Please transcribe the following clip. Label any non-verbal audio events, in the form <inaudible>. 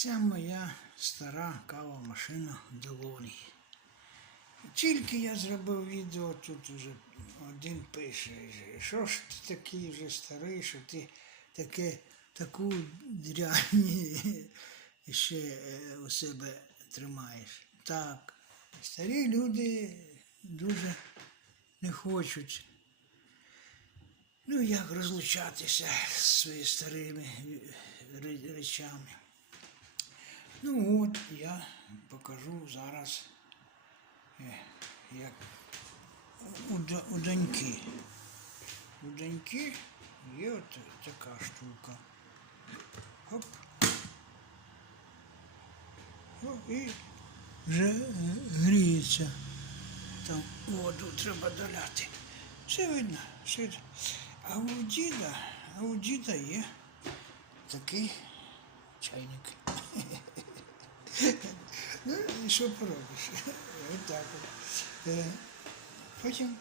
Це моя стара кава машина Делоні. Тільки я зробив відео, тут уже один пише, що ж ти такий вже старий, що ти таке, таку дрянь <laughs> ще е, у себе тримаєш. Так, старі люди дуже не хочуть. Ну, як розлучатися з своїми старими речами. Ну от я покажу зараз, е, як у, доньки. У доньки є от така штука. Оп. О, і вже е, гріється. Там воду треба доляти. Все видно, все видно. А у діда, а у діда є такий чайник. <laughs> Ну, і що поробиш? Отак от. Е, Потім